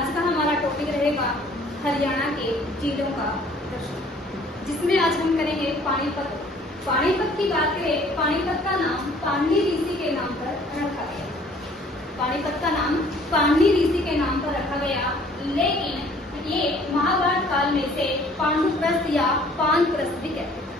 आज का हमारा टॉपिक रहेगा हरियाणा के जिलों का प्रश्न, जिसमें आज हम करेंगे पानीपत। पानीपत की बात करें, पानीपत का नाम पाणिनि ऋषि के नाम पर रखा गया। पानीपत का नाम पाणिनि ऋषि के नाम पर रखा गया, लेकिन ये महाभारत काल में से पांडुप्रस्थ या पानप्रस्थ भी कहते हैं।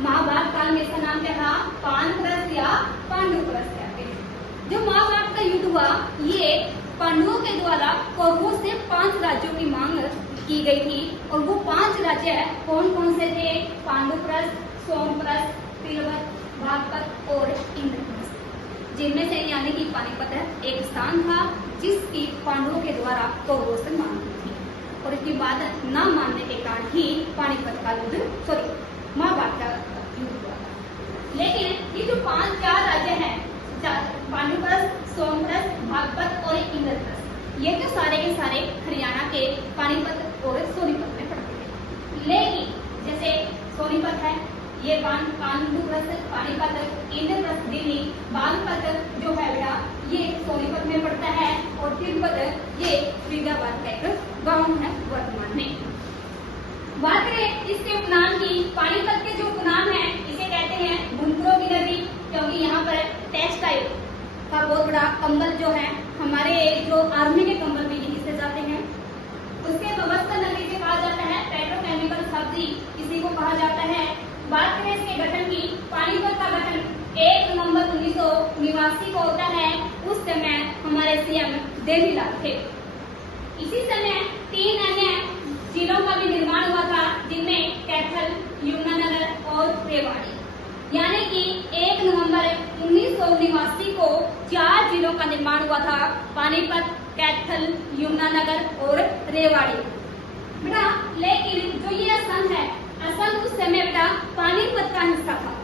महाभारत काल में इसका नाम क्या था? पानप्रस्थ या पांडुप्रस्थ कहते हैं। जो महाभारत का युद्ध हुआ, ये पांडवों के द्वारा कौरवों से 5 राज्यों की मांग की गई थी, और वो 5 राज्य कौन कौन से थे? पांडुप्रस्थ, सोमप्रस्थ, तिलवत, बागपत और इंद्रप्रस्थ, जिनमें से यानी कि पानीपत एक स्थान था जिसकी पांडवों के द्वारा कौरवों से मांग की थी, और इसकी बात न मानने के कारण ही पानीपत का युद्ध महाभारत का युद्ध हुआ था। लेकिन ये जो 4 राज्य हैं, पांडुप्रस्थ, सोमप्रस्थ, बागपत और इंद्रप्रस्थ, ये तो सारे के सारे हरियाणा के पानीपत और सोनीपत में पड़ते हैं। लेकिन जैसे सोनीपत है, ये पांडुप्रस्थ पानीपत, इंद्रप्रस्थ दिल्ली, बागपत जो है बेटा ये सोनीपत में पड़ता है, और तिलवत ये फरीदाबाद का एक गाँव है वर्तमान में। बात करें इसके उपनाम की, पानीपत के जो उपनाम है इसे कहते हैं बुनकरों की नगरी, क्योंकि यहाँ पर टेक्सटाइल का बहुत बड़ा कंबल जो है, हमारे जो आर्मी के कंबल भी यहीं से जाते हैं। उसके व्यवस्था नगरी से कहा जाता है, पेट्रोकेमिकल सब्जी इसी को कहा जाता है। बात करें इसके गठन की, पानीपत का गठन 1 नवंबर 1989 को होता है। उस समय हमारे सीएम देवीलाल थे। इसी समय 3 अन्य जिलों का भी निर्माण हुआ था, जिनमें कैथल, यमुनानगर और रेवाड़ी, यानी कि 1 नवंबर 1989 को 4 जिलों का निर्माण हुआ था, पानीपत, कैथल, यमुनानगर और रेवाड़ी बेटा। लेकिन जो ये असम है, असम उस समय बेटा पानीपत का हिस्सा था,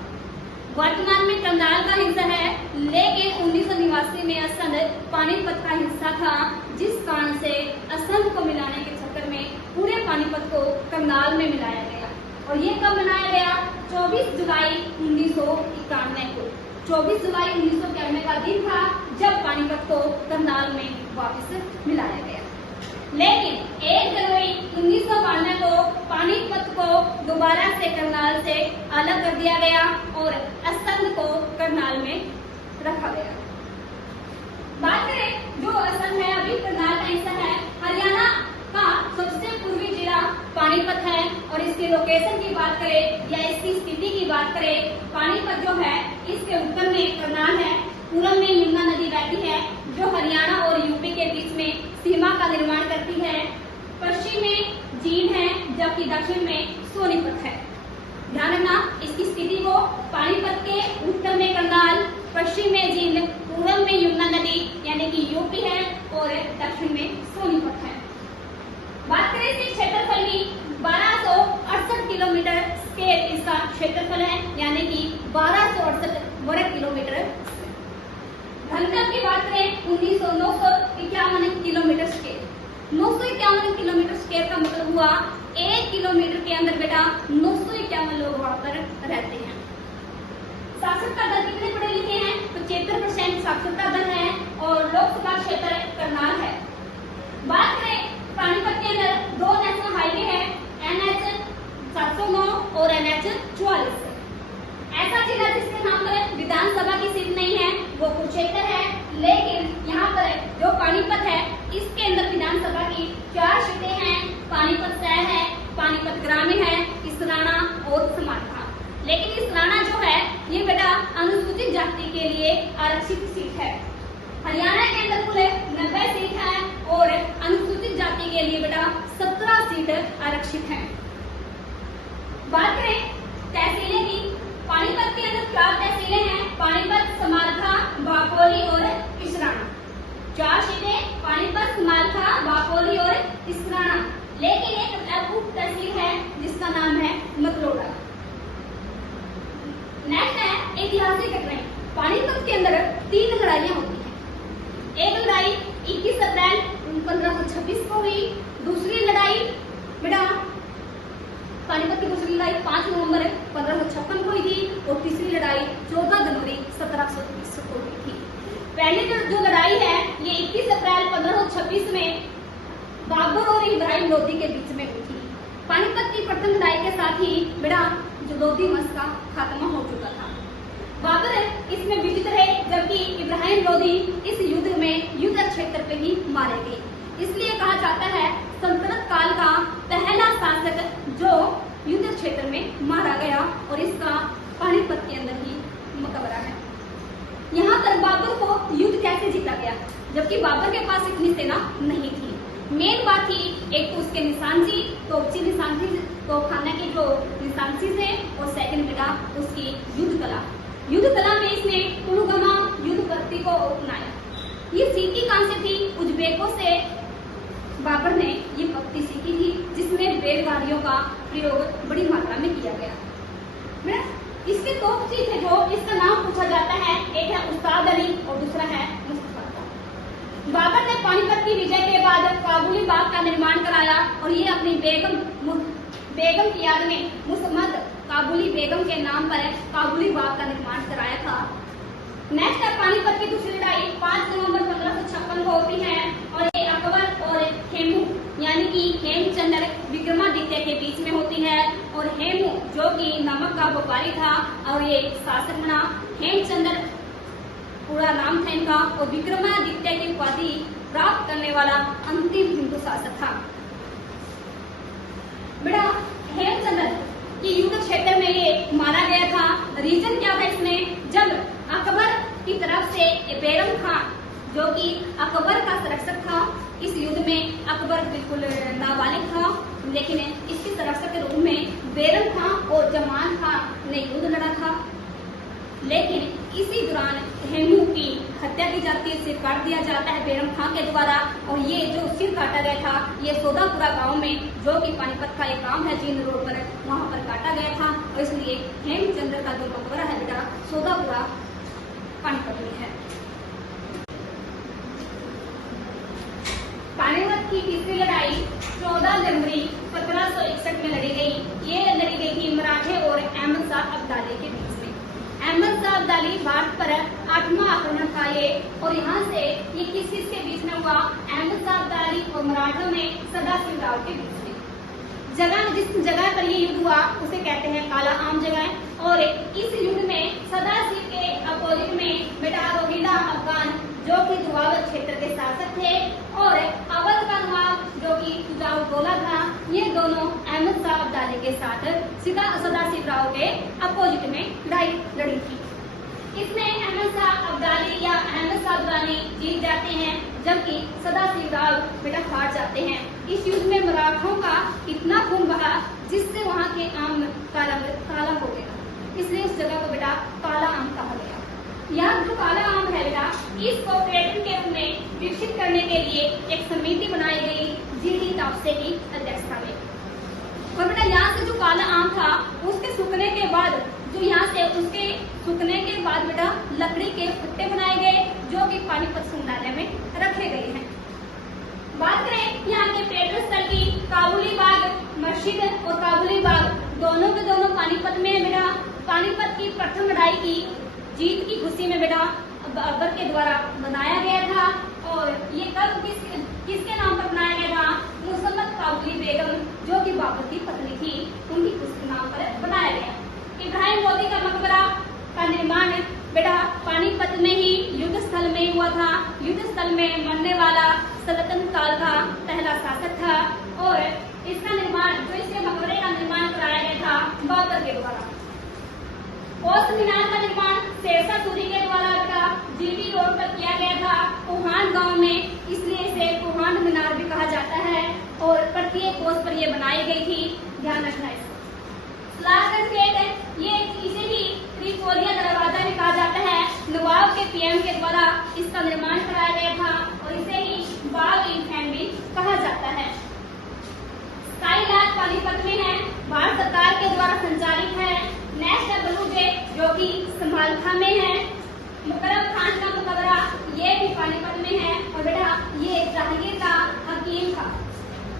वर्तमान में कंधार का हिस्सा है, लेकिन 1989 में असम पानीपत का हिस्सा था, जिस कारण से असम को मिलाने के चक्कर में पूरे पानीपत को कंधार में मिलाया गया। और ये कब मनाया गया? 24 जुलाई 1991 को। 24 जुलाई 1991 का दिन था जब पानीपत को कंधार में वापस मिलाया गया। लेकिन 1 जनवरी 1992 को पानीपत को दोबारा से करनाल से अलग कर दिया गया और असम को करनाल में रखा गया। बात करें जो असम है अभी करनाल का हिस्सा है, हरियाणा का सबसे पूर्वी जिला पानीपत है, और इसकी लोकेशन की बात करें या इसकी स्थिति की बात करें, पानीपत जो है इसके उत्तर में करनाल है, पूरब में यमुना नदी बहती है जो हरियाणा और यूपी के बीच में सीमा का निर्माण करती है, पश्चिम में जींद है जबकि दक्षिण में सोनीपत है। ध्यान रखना इसकी स्थिति को, पानीपत के उत्तर में करनाल, पश्चिम में जींद, पूरब में यमुना नदी यानी कि यूपी है, और दक्षिण में सोनीपत है। बात करें इसके क्षेत्रफल की, 1268 किलोमीटर स्क्वायर इसका क्षेत्रफल है, यानी कि 1268 वर्ग किलोमीटर। घनत्व की बात करें 951 किलोमीटर स्क्वायर। 951 किलोमीटर स्क्वायर का मतलब हुआ 1 किलोमीटर के अंदर बेटा 951 लोग वहां पर रहते हैं। साक्षरता दर कितने पढ़े लिखे हैं? तो 75% साक्षरता दर है, और लोकसभा क्षेत्र करनाल है। बात करें पानीपत के अंदर 2 नेशनल हाईवे है, NH 709 और NH 44। ऐसा जिला जिसके नाम पर विधानसभा की सीट नहीं है वो कुरुक्षेत्र है, लेकिन यहाँ पर जो पानीपत है इसके अंदर विधानसभा की 4 सीटें हैं। पानीपत शहर है, पानीपत ग्रामीण है, इसराना और समारखा। लेकिन इसराना जो है ये बेटा अनुसूचित जाति के लिए आरक्षित सीट है। हरियाणा के अंदर कुल 90 सीट है, और अनुसूचित जाति के लिए बेटा 17 सीट आरक्षित हैं। बात करें तहसीलें की, पानीपत के अंदर 4 तहसीलें हैं, पानीपत, समारखा, बाकोली और इसराना। 4 सीटें पानीपत, समारखा, बाकोली और इसराना। लेकिन एक उप तहसील है जिसका नाम है मतलोडा। नेक्स्ट है ऐतिहासिक घटनाएं। पानीपत के अंदर 3 लड़ाइयां होती हैं। एक लड़ाई 21 अप्रैल 1526 को हुई, दूसरी लड़ाई बेटा पानीपत की दूसरी लड़ाई 5 नवंबर 1556 को हुई थी, और तीसरी लड़ाई 14 जनवरी 1730 को हुई थी। पहली जो लड़ाई है ये 21 अप्रैल 1526 में बाबर और इब्राहिम लोदी के बीच में हुई थी। पानीपत की प्रथम लड़ाई के साथ ही बेटा जो लोदी वंश का खात्मा हो चुका था। बाबर इसमें विजित रहे, जबकि इब्राहिम लोदी इस युद्ध में युद्ध क्षेत्र पे ही मारे गए। इसलिए कहा जाता है सल्तनत काल का पहला शासक जो युद्ध क्षेत्र में मारा गया, और इसका पानीपत के अंदर ही मकबरा है। यहाँ पर बाबर को युद्ध कैसे जीता गया, जबकि बाबर के पास इतनी सेना नहीं थी। मेन बात थी एक तो उसके निशानजी, तोपची निशानजी, तोपखाने के जो निशानजी थे, और सेकंड बेटा उसकी युद्ध कला। युद्ध कला में इसने पुलुगमा युद्ध पद्धति को अपनाया। ये सीखी कहां से थी? उज्बेकों से बाबर ने ये पद्धति सीखी थी, जिसमें बैलगाड़ियों का प्रयोग बड़ी मात्रा में किया गया। इसके दो चीज है जो इसका नाम पूछा जाता है, एक है उस्ताद अली और दूसरा है मुस्तफा। बाबर ने पानीपत की विजय के बाद काबुली बाग का निर्माण कराया, और ये अपनी बेगम की याद में मुसम्मद काबुली बेगम के नाम पर काबुली बाग का निर्माण कराया था। नेक्स्ट है पानीपत की दूसरी लड़ाई 5 नवंबर 1556 को होती है, और ये अकबर और हेमू यानी कि हेमचंद्र विक्रमादित्य के बीच में होती है। और हेमू जो कि नमक का व्यापारी था, और ये शासक बना। हेमचंद्र पूरा नाम था इनका, और विक्रमादित्य की उपाधि प्राप्त करने वाला अंतिम हिंदू शासक था। बेटा हेमचंद्र की युद्ध क्षेत्र में ये मारा गया था। रीजन क्या था इसमें? जब अकबर की तरफ से बैरम खान जो कि अकबर का संरक्षक था, इस युद्ध में अकबर बिल्कुल नाबालिग था, लेकिन इसके संरक्षक के रूप में बैरम खान और जमान खान ने युद्ध लड़ा था। लेकिन इसी दौरान हेमू की हत्या की जाती है, सिर काट दिया जाता है बैरम खान के द्वारा। और ये जो सिर काटा गया था, ये सोदापुरा गांव में, जो कि पानीपत का एक गांव है जींद रोड पर, वहां पर काटा गया था। और इसलिए हेमचंद्र का जो मकबरा है बेटा सोदापुरा पानीपत में है। पानीपत की तीसरी लड़ाई 14 जनवरी 1561 में लड़ी गई। ये लड़ी गई थी मराठे और अहमद शाह अब्दाली के बीच में। अहमद शाह अब्दाली भारत पर 8वां आक्रमण था ये, और यहाँ से ये किस के बीच में हुआ? अहमद शाह अब्दाली और मराठों में सदाशिव राव के बीच में। जिस जगह पर ये युद्ध हुआ उसे कहते हैं काला आम जगह। और इस युद्ध में सदाशिव के अपोजिट में बेटा रोहिला अफगान जो कि दुआबत क्षेत्र के शासक थे, और अवध का नवाब जो कि सुजाउद्दौला था, ये दोनों अहमद शाह अब्दाली के साथ सदाशिव राव के अपोजिट में लड़ाई लड़ी थी। इसमें अहमद शाह अब्दाली या अहमद शाह अब्दाली जीत जाते हैं, जबकि सदाशिव राव बेटा हार जाते हैं। इस युद्ध में मराठों का इतना खून बहा जिससे वहाँ के आम का रंग काला हो गया, इसलिए उस जगह को बेटा काला आम कहा गया। यहाँ जो काला आम है बेटा, इसको पर्यटन के रूप में विकसित करने के लिए एक समिति बनाई गई जीडी तापसे की अध्यक्षता में। और बेटा यहाँ से जो काला आम था उसके सूखने के बाद बेटा लकड़ी के फुट्टे बनाए गए, जो कि पानीपत संग्रहालय में रखे गए हैं। बात करें यहाँ के पर्यटन स्थल की, काबुली बाग मस्जिद और काबुली बाग दोनों के दोनों पानीपत में बेटा। पानीपत की प्रथम लड़ाई की जीत की खुशी में बेटा अकबर के द्वारा बनाया गया था। और ये कब किसके नाम पर बनाया गया था? मुसम्मद काबुली बेगम जो कि बाबर की पत्नी थी, उनकी खुशी के नाम पर बनाया गया। इब्राहिम लोदी का मकबरा का निर्माण बेटा पानीपत में ही युद्ध स्थल में हुआ था। युद्ध स्थल में मरने वाला सल्तनत काल का पहला शासक था, और इसका निर्माण जो इसके मकबरे का निर्माण कराया गया था बाबर के द्वारा। औस्त मीनार का निर्माण शेरशाह सूरी के द्वारा बेटा जीटी रोड पर किया गया था, कोहान गांव में, इसलिए इसे कोहान मीनार भी कहा जाता है। और प्रत्येक कोस पर यह बनाई गई थी, ध्यान रखना है। सलाहगढ़ गेट ये इसे ही त्रिकोणीय दरवाजा भी कहा जाता है, नवाब के पीएम के द्वारा इसका निर्माण कराया गया था, और इसे ही बाग ई फैन भी कहा जाता है। स्काई लॉज पानीपत में है, भारत सरकार के द्वारा संचालित है। नेक्स्ट है ब्लू गेट जो कि संभालखा में है। मुकरम खान का मकबरा ये भी पानीपत में है, और बेटा ये जहांगीर का हकीम था,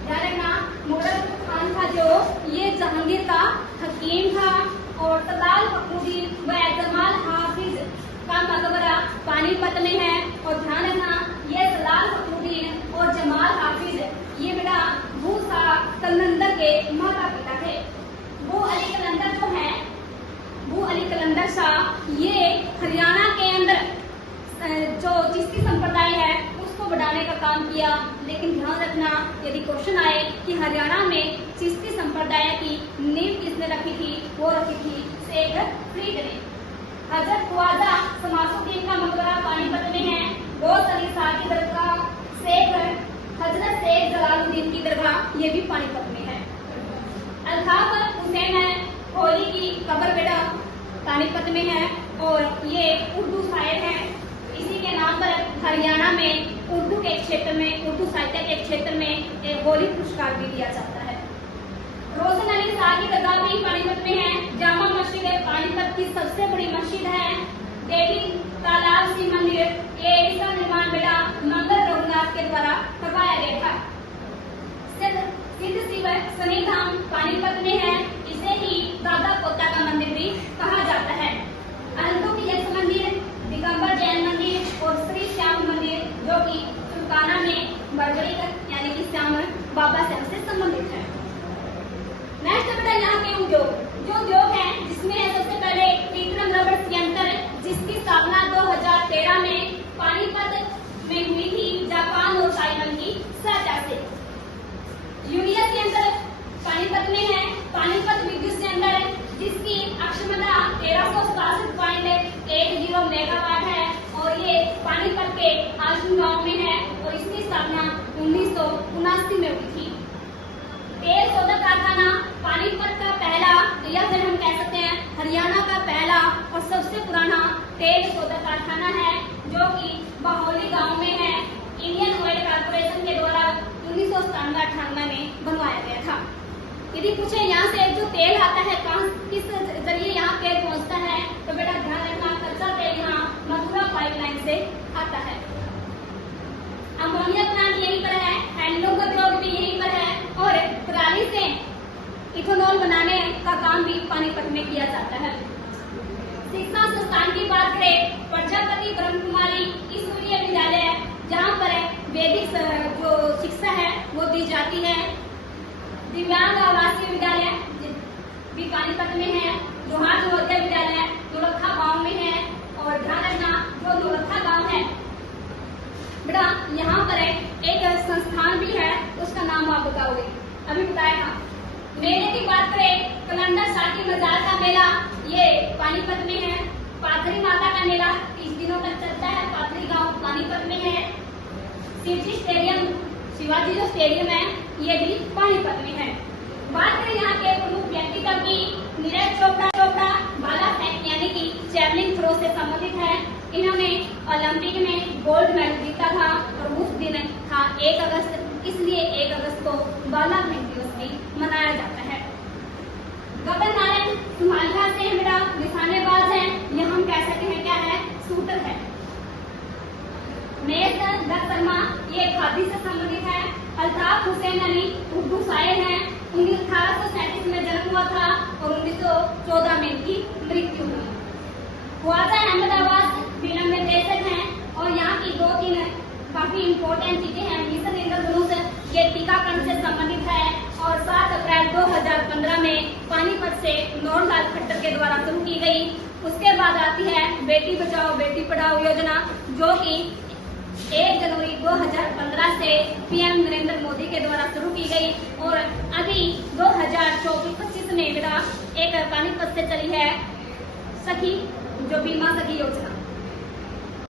ध्यान रखना। मुकरम खान था जो ये जहांगीर का हकीम था। और सलाल फखरुद्दीन व जमाल हाफिज का मकबरा पानीपत में है, और ध्यान रखना ये सलाल फखरुद्दीन और जमाल हाफिज ये चिश्ती संप्रदाय है उसको बढ़ाने का काम किया। लेकिन ध्यान रखना, यदि क्वेश्चन आए कि हरियाणा में चिश्ती संप्रदाय की नींव किसने रखी थी, वो रखी थी शेख फरीद ने। हजरत ख्वाजा शमसुद्दीन का मकबरा पानीपत में है। गौस अली शाह की दरगाह, हजरत शेख जलालुद्दीन की दरगाह, ये भी पानीपत में है। अल्ताफ हुसैन होली की कब्र बेटा पानीपत में है और ये उर्दू शायर हैं। इसी के नाम पर हरियाणा में उर्दू के क्षेत्र में, उर्दू साहित्य के क्षेत्र में एक होली पुरस्कार भी दिया जाता है। रोशन अली शाह की दरगाह भी पानीपत में है। जामा मस्जिद पानीपत की सबसे बड़ी मस्जिद है। देवी तालाब शिव मंदिर, ये इसका निर्माण बेटा मंगल रघुनाथ के द्वारा करवाया गया था। सिद्ध शिव शनि धाम पानीपत में है। इसे ही दादा पोता का मंदिर भी कहा जाता है। अनंतों की यक्ष मंदिर, दिगंबर जैन मंदिर और श्री श्याम मंदिर जो कि तुलकाना में बड़बड़ी यानी कि श्याम बाबा श्याम से संबंधित है। नेक्स्ट बेटा यहाँ के उद्योग है, जिसमें है सबसे पहले विक्रम रबड़ संयंत्र, जिसकी स्थापना 2013 में पानीपत में हुई थी जापान और ताइवान की सहायता से। यूरिया संयंत्र पानीपत में है। पानीपत विद्युत संयंत्र जिसकी क्षमता 1367.10 मेगावाट है और ये पानीपत के आजू गांव में है और इसकी स्थापना 1979 में हुई थी। तेल शोधक कारखाना पानीपत का पहला, या फिर हम कह सकते हैं हरियाणा का पहला और सबसे पुराना तेल शोधक कारखाना है, जो कि बहौली गांव में है। इंडियन ऑयल कॉर्पोरेशन के द्वारा 1997-98 में बनवाया गया था। यदि पूछे यहाँ से जो तेल आता है किस जरिए यहाँ तेल पहुँचता है, तो बेटा ध्यान रखना कच्चा तेल यहाँ मथुरा पाइपलाइन से आता है। अमोनिया प्लांट यहीं पर है। हैंडलूम उद्योग भी यहीं पर है और पराली से इथेनॉल बनाने का काम भी पानीपत में किया जाता है। शिक्षा संस्थान की बात करें, प्रजापति ब्रह्म कुमारी ईश्वरीय विद्यालय है, जहाँ पर वैदिक जो शिक्षा है वो दी जाती है। दिव्यांग आवासीय विद्यालय भी पानीपत में है। जोहार नवोदय विद्यालय नौलखा गांव में है और ध्यान रखना जो नौलखा गांव है बेटा, यहाँ पर एक संस्थान भी है, उसका नाम आप बताओगे, अभी बताया था। मेले की बात करें, कलंदर शाह की मजार का मेला ये पानीपत में है। पाथरी माता का मेला 30 दिनों तक चलता है। पाथरी गांव पानीपत में है। शिवजी स्टेडियम, शिवाजी जो स्टेडियम है, ये भी पानीपत में है। बात करें यहाँ के प्रमुख व्यक्तित्व की, नीरज चोपड़ा भाला फेंक यानी कि जैवलिन थ्रो से संबंधित है। इन्होंने ओलंपिक में गोल्ड मेडल जीता था और उस दिन था 1 अगस्त, इसलिए 1 अगस्त को भाला फेंक दिवस भी मनाया जाता है। गगन नारायण सुमालिया से मेरा निशानेबाज है, यह हम कह सकते हैं क्या है, शूटर है। महेश दत्त शर्मा ये खादी से संबंधित है। अल्ताफ हुसैन अली उर्दू शायर हैं। 1837 में जन्म हुआ था और 1914 में इनकी मृत्यु हुई। ख्वाजा अहमद आवाज फिल्म निर्देशक हैं और यहाँ की 2-3 काफी इम्पोर्टेंट चीजें हैं। मिशन इंद्रधनुष ये टीकाकरण से संबंधित है और 7 अप्रैल 2015 में पानीपत से नौरलाल खट्टर के द्वारा शुरू की गई। उसके बाद आती है बेटी बचाओ बेटी पढ़ाओ योजना, जो कि 1 जनवरी 2015 से पीएम नरेंद्र मोदी के द्वारा शुरू की गई और अभी 2024-25 में बेटा एक पानीपत से चली है सखी, जो बीमा सखी योजना।